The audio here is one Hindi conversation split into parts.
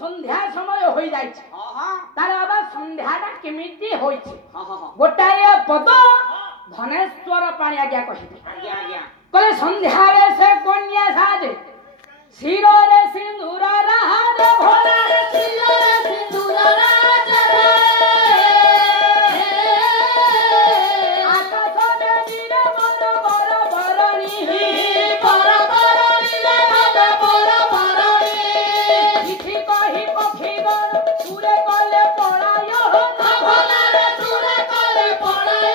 संध्या समय हो जाय छै तार अब संध्याटा केमिति होय छै गोटाए पद धनेश्वर पाणी आज्ञा कहिबे कले संध्या रे से कन्या साजे सिरो रे सिंदूर राज भोला रे सिरो रे सिंदूर राज आकाश रे नीर बर बर बरणी बर बरणी रे बर बरणी किछि कहि पखी गण तुरे कले पळाय भोला रे तुरे कले पळाय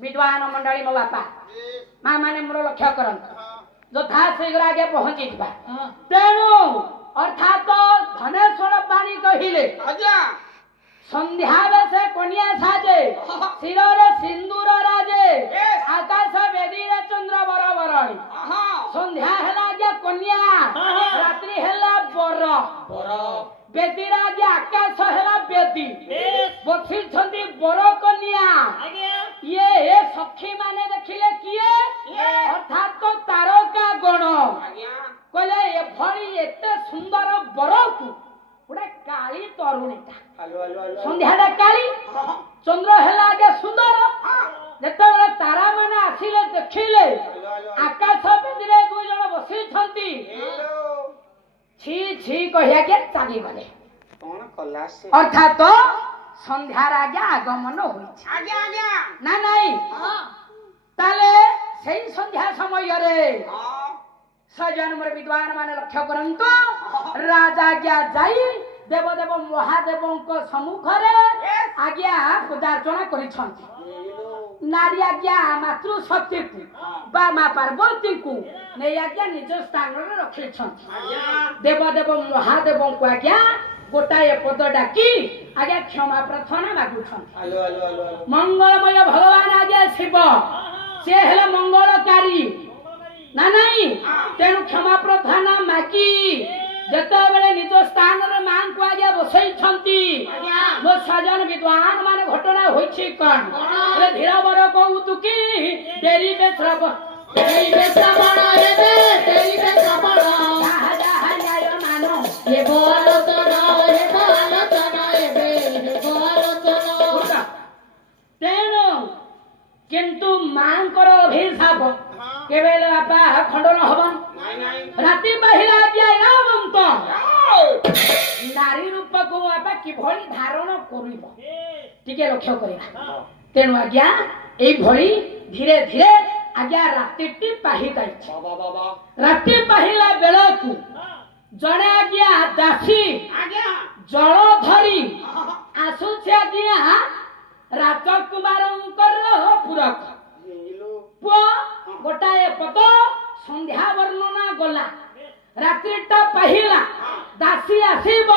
विद्वान मंडली मो बापा माँ माने मोर लक्ष्य करंत यथा शीघ्र आगे पहुंची तेणु अर्थात धनेश्वर पाणी कहिले संध्या बेसे कन्या साजे शिर सिंदूर राजे आकाश वेदी रे चंद्र बर बरणी संध्या हेला आज्ञा कन्या रात्रि हेला बर बेदी आज्ञा आकाश हेला बेदी बसी छंदी बर कन्या ये सखी माने देखिले किए अर्थात तो तारका गण कहले ए भली एते सुंदर बरकू गोटे काली तरुणीटा संध्याटा काली चंद्र हेला आगे सुंदर जेतेबेले तारा माने आसिले देखिले आकाश बेदीरे दुई जण बसी छंती छी छी कहिया के चाली गले कोन कला से अर्थात संध्यार आगे आगमन होइछ आगे आगे ना नाही ताले सेई संध्या समय रे सजन मोर विद्वान माने लक्ष्य करंतो राजा आज्ञा जाई देवदेव महादेवों को सम्मुख रे आज्ञा पूजार्चना करिछंती नारी आज्ञा मातृ शक्ति को बा मां पार्वती को नै आज्ञा निज स्थान रे रखिछंती देवदेव महादेवों को आज्ञा गोटाए पद डाकी आज्ञा क्षमा प्रार्थना मागुछंती मंगलमय भगवान आज्ञा शिव से हेले मंगलकारी ना नहीं तेणु क्षमा प्रार्थना मागी जेतेबेले निज स्थान रे मां को आज्ञा बसई छंती मो सजन विद्वान माने घटना होइछि कोन रे धीरा बर कहू तु की देरी बे श्रवण रे देरी बे श्रवण जहा जहा न्याय मानो ये बोलतन तेणु किंतु मां कर अभिशाप केबेले बापा खंडन हबन राति महिला आज्ञावंत नारी रूप को बापा किभली धारण करिबो टिके लक्ष्य करिबा तेणु आज्ञा एई भली धीरे धीरे आज्ञा रातिटी पाहि जाइछ राति पाहिला बेलकू जणे आज्ञा दासी जल धरी आसुछि आज्ञा राजकुमारंकर पुरख पुआ गोटाए पद संध्या वर्णना गला रात्रिटा पाहिला दासी आसीब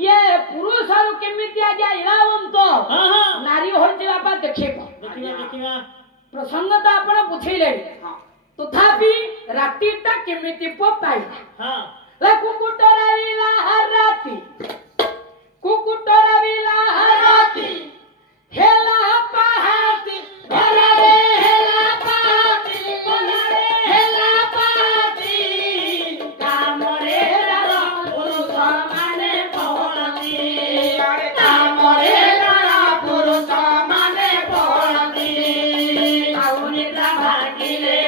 ये पुरुष आरु केमिति आज्ञा इलावंत नारी होछि बापा देखिबा प्रसंगता आपण बुझिले तथापि रात्रिटा केमिति पाइला ला कुकुटरा विला राति कुकुटरा विला राति हेला पहाती भरा रे हेला पहाती भरा रे हेला पहाती कामरे रा पुरुष माने पहलती कामरे रा पुरुष माने पहलती आउनी ता भागिले